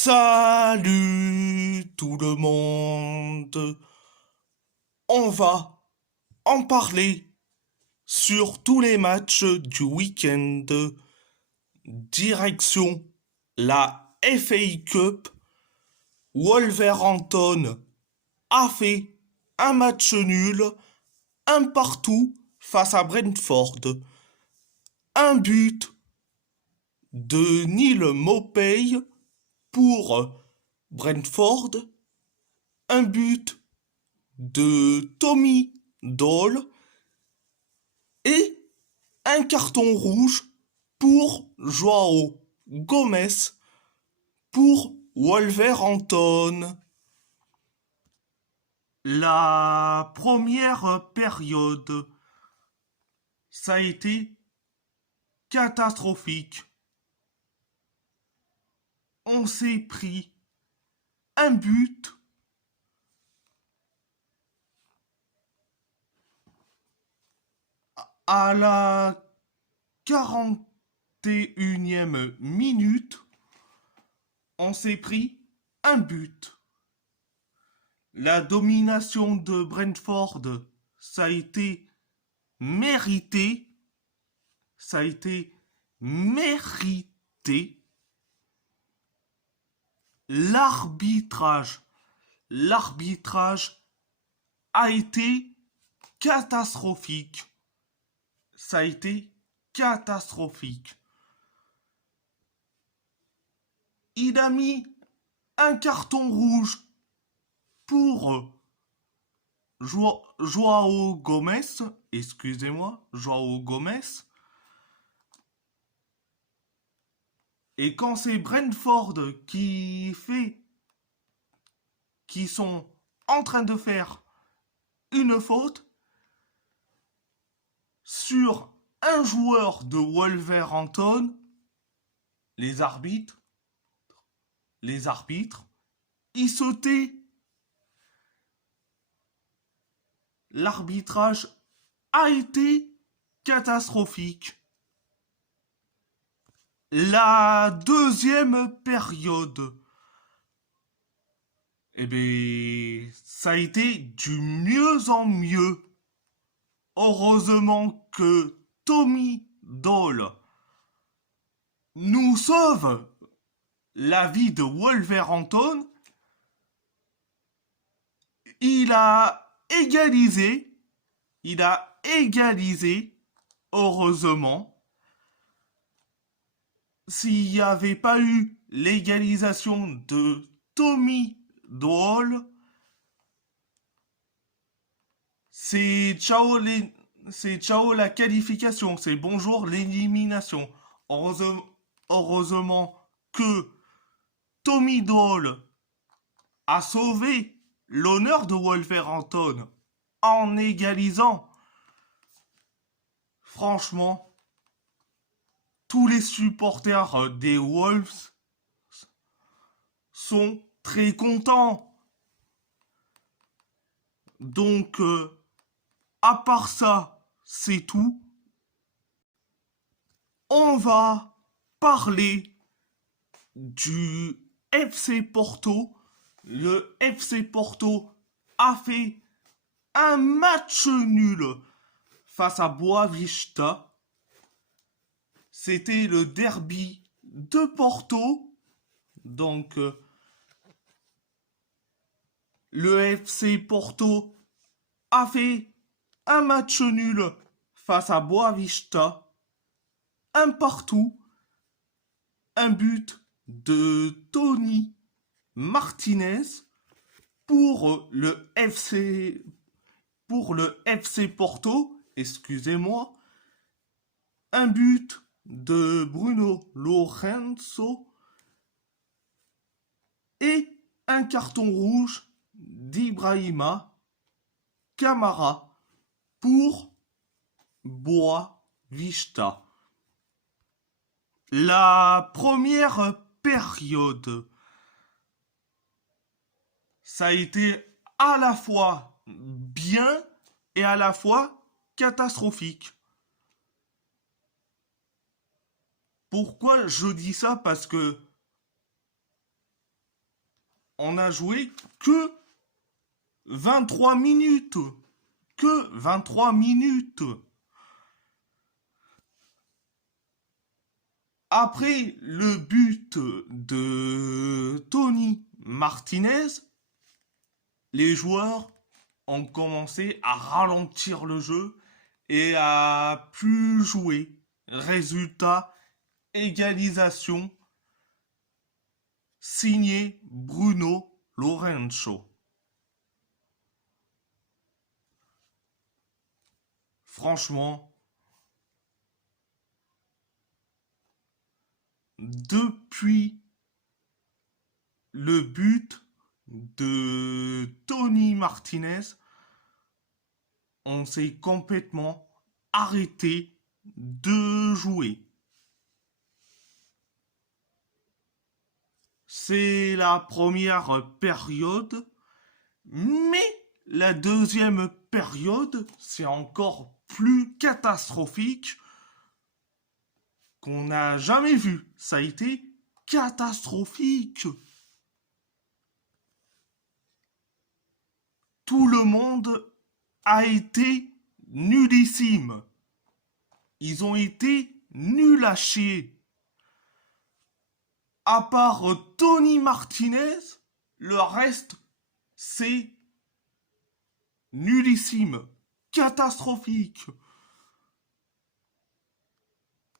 Salut tout le monde. On va en parler sur tous les matchs du week-end. Direction la FA Cup. Wolverhampton a fait un match nul, un partout face à Brentford. Un but de Neil Maupay pour Brentford, un but de Tommy Doyle et un carton rouge pour Joao Gomez pour Wolverhampton. La première période, ça a été catastrophique. On s'est pris un but à la 41e minute. On s'est pris un but. La domination de Brentford, ça a été mérité. Ça a été mérité. L'arbitrage. L'arbitrage a été catastrophique. Ça a été catastrophique. Il a mis un carton rouge pour Joao Gomez. Excusez-moi, Joao Gomez. Et quand c'est Brentford qui sont en train de faire une faute sur un joueur de Wolverhampton, les arbitres, ils sautaient. L'arbitrage a été catastrophique. La deuxième période, eh bien, ça a été du mieux en mieux. Heureusement que Tommy Doyle nous sauve la vie de Wolverhampton. Il a égalisé. Il a égalisé. Heureusement. S'il n'y avait pas eu l'égalisation de Tommy Doyle, c'est ciao la qualification, c'est bonjour l'élimination. Heureusement que Tommy Doyle a sauvé l'honneur de Wolverhampton en égalisant. Franchement, tous les supporters des Wolves sont très contents. Donc, à part ça, c'est tout. On va parler du FC Porto. Le FC Porto a fait un match nul face à Boavista. C'était le derby de Porto. Donc, le FC Porto a fait un match nul face à Boavista. Un partout. Un but de Tony Martinez pour le FC Porto, excusez-moi. Un but de Bruno Lorenzo et un carton rouge d'Ibrahima Camara pour Boavista. La première période, ça a été à la fois bien et à la fois catastrophique. Pourquoi je dis ça? Parce que on a joué que 23 minutes. Que 23 minutes. Après le but de Tony Martinez, les joueurs ont commencé à ralentir le jeu et à plus jouer. Résultat, égalisation, signé Bruno Lorenzo. Franchement, depuis le but de Tony Martinez, on s'est complètement arrêté de jouer. C'est la première période, mais la deuxième période, c'est encore plus catastrophique qu'on n'a jamais vu. Ça a été catastrophique. Tout le monde a été nullissime. Ils ont été nuls à chier. À part Tony Martinez, le reste, c'est nullissime, catastrophique.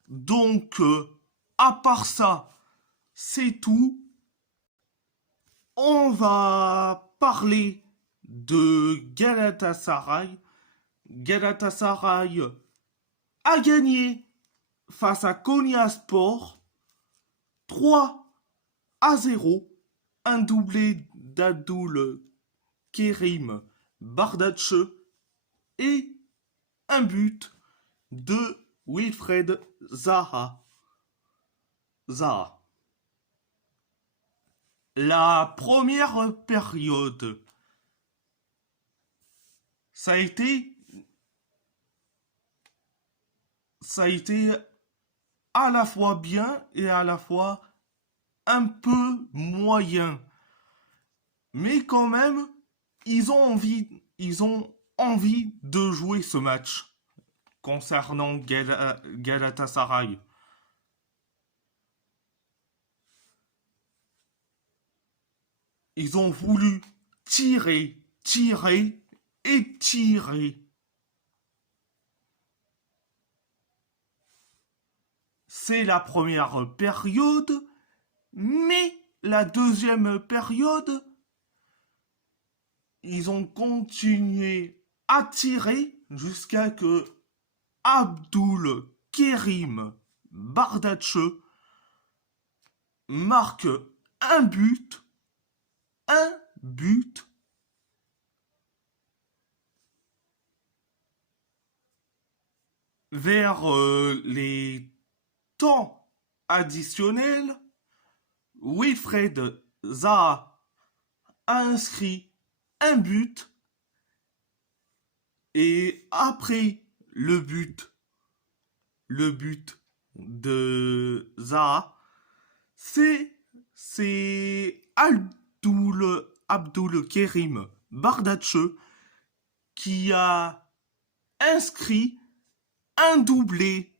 Donc, à part ça, c'est tout. On va parler de Galatasaray. Galatasaray a gagné face à Konyaspor 3-0. Un doublé d'Abdul Kerim Bardach et un but de Wilfred Zaha. La première période, ça a été à la fois bien et à la fois un peu moyen. Mais quand même, ils ont envie de jouer ce match concernant Galatasaray. Ils ont voulu tirer et tirer. C'est la première période, mais la deuxième période, ils ont continué à tirer jusqu'à que Abdul Kerim Bardach marque un but vers les temps additionnels. Wilfred Zaha a inscrit un but et après le but de Zaha, c'est Abdul Kerim Bardach qui a inscrit un doublé.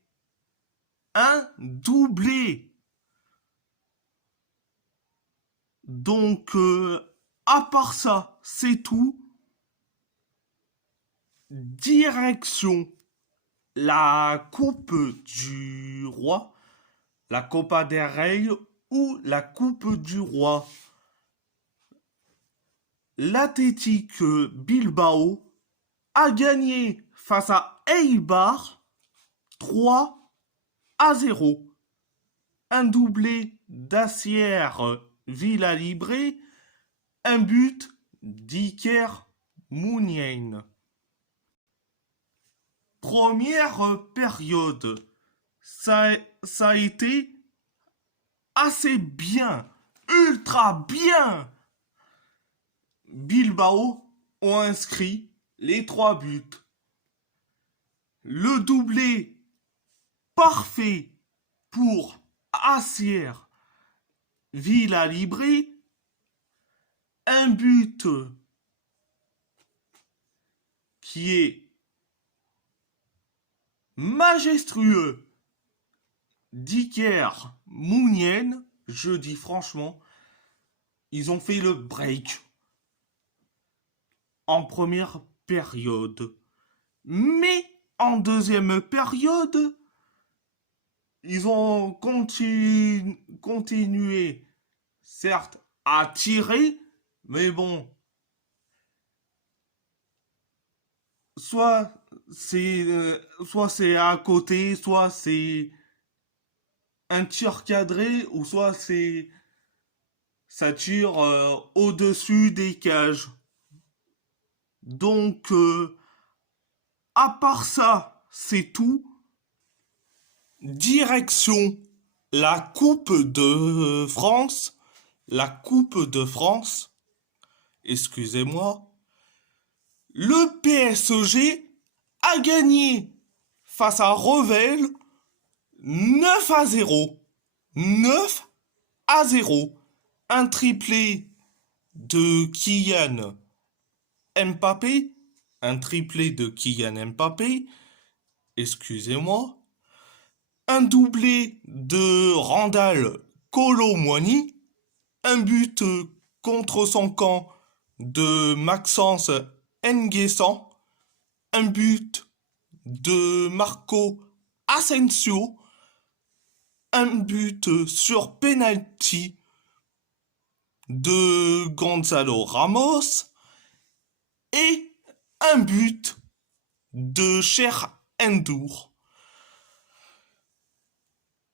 Donc, à part ça, c'est tout. Direction la Coupe du Roi, la Copa del Rey ou la Coupe du Roi. L'Athletic Bilbao a gagné face à Eibar 3-0. Un doublé d'Assier Villalibre, un but d'Iker Muniain. Première période, ça a été assez bien, ultra bien. Bilbao ont inscrit les 3 buts. Le doublé parfait pour Assier Villalibre. un but qui est majestueux d'Iker Mounien, je dis franchement, ils ont fait le break en première période. Mais en deuxième période, ils ont continué, certes, à tirer, mais bon, soit soit c'est à côté, soit c'est un tir cadré, ou soit c'est ça tire au-dessus des cages. Donc, à part ça, c'est tout. Direction la Coupe de France. La Coupe de France. Excusez-moi. Le PSG a gagné face à Revel 9-0. 9-0. Un triplé de Kylian Mbappé. Un triplé de Kylian Mbappé. Excusez-moi. Un doublé de Randal Kolo Muani, un but contre son camp de Maxence Nguessan, un but de Marco Asensio, un but sur penalty de Gonzalo Ramos et un but de Cher Endour.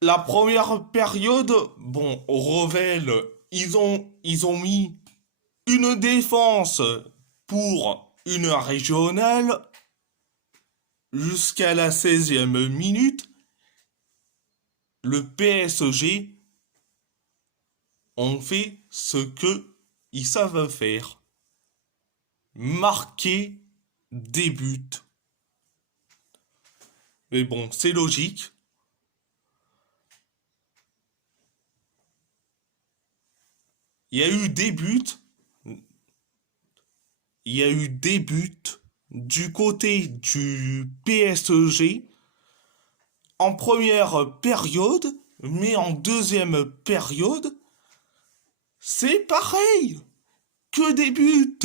La première période, bon, Revel, ils ont mis une défense pour une régionale jusqu'à la 16e minute. Le PSG ont fait ce que ils savent faire. Marquer des buts. Mais bon, c'est logique. Il y a eu des buts. Il y a eu des buts du côté du PSG en première période, mais en deuxième période, c'est pareil. Que des buts.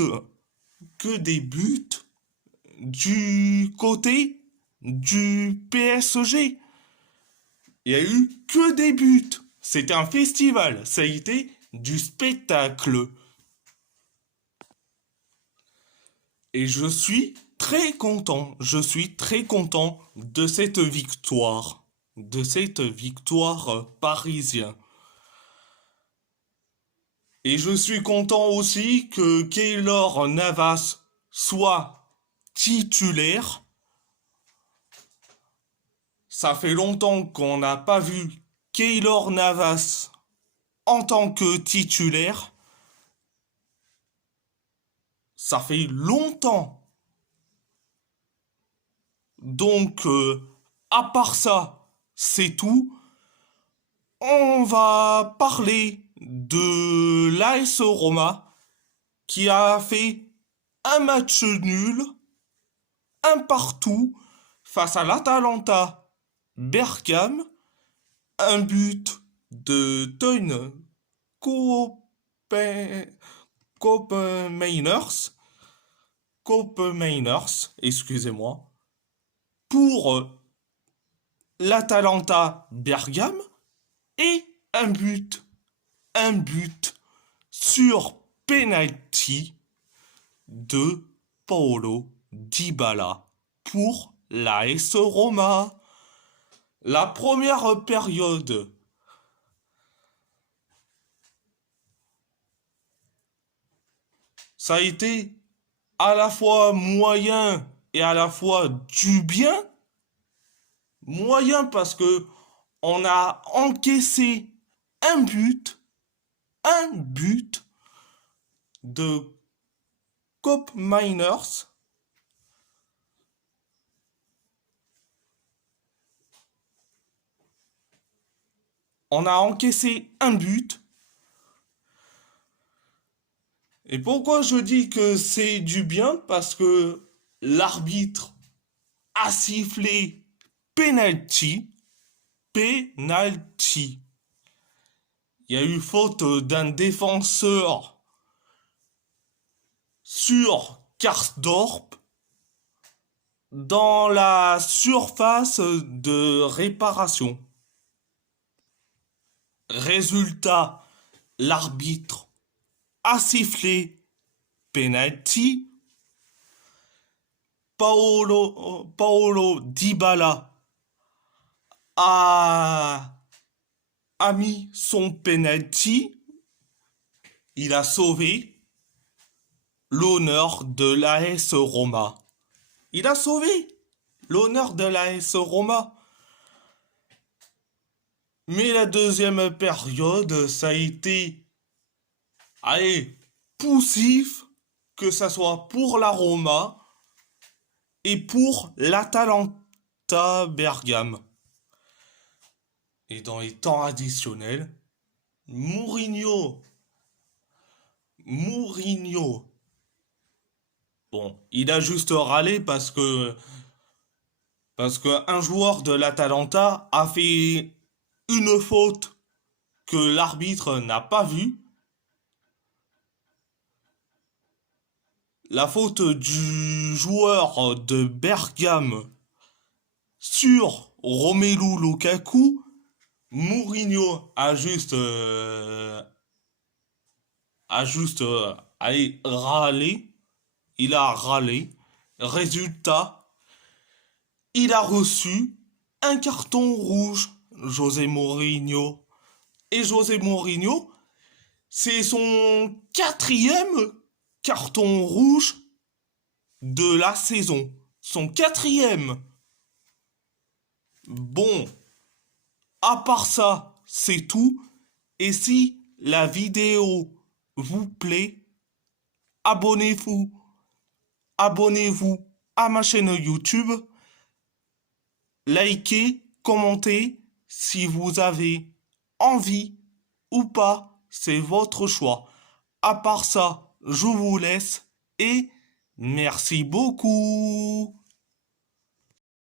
Que des buts du côté du PSG. Il y a eu que des buts. C'était un festival. Ça a été du spectacle. Et je suis très content. Je suis très content de cette victoire. De cette victoire parisienne. Et je suis content aussi que Keylor Navas soit titulaire. Ça fait longtemps qu'on n'a pas vu Keylor Navas en tant que titulaire. Ça fait longtemps. Donc, à part ça, c'est tout. On va parler de l'AS Roma qui a fait un match nul, un partout face à l'Atalanta Bergame, un but de Teun Koopmeiners, excusez-moi, pour l'Atalanta Bergame et un but sur penalty de Paulo Dybala pour l'AS Roma. La première période, ça a été à la fois moyen et à la fois du bien. Moyen parce que on a encaissé un but de Cop Miners. On a encaissé un but Et pourquoi je dis que c'est du bien? Parce que l'arbitre a sifflé penalty, penalty. Il y a eu faute d'un défenseur sur Karsdorp dans la surface de réparation. Résultat, l'arbitre a sifflé penalty. Paolo Dybala a, a mis son penalty. Il a sauvé l'honneur de l'AS Roma. Il a sauvé l'honneur de l'AS Roma. Mais la deuxième période, ça a été, allez, poussif, que ça soit pour la Roma et pour l'Atalanta Bergame. Et dans les temps additionnels, Mourinho, bon, il a juste râlé parce que un joueur de l'Atalanta a fait une faute que l'arbitre n'a pas vue. La faute du joueur de Bergame sur Romelu Lukaku. Mourinho a juste allez, râlé. Il a râlé. Résultat, il a reçu un carton rouge, José Mourinho. Et José Mourinho, c'est son quatrième carton rouge de la saison. Son quatrième. Bon, à part ça, c'est tout. Et si la vidéo vous plaît, abonnez-vous. Abonnez-vous à ma chaîne YouTube. Likez, commentez si vous avez envie ou pas. C'est votre choix. À part ça, je vous laisse et merci beaucoup.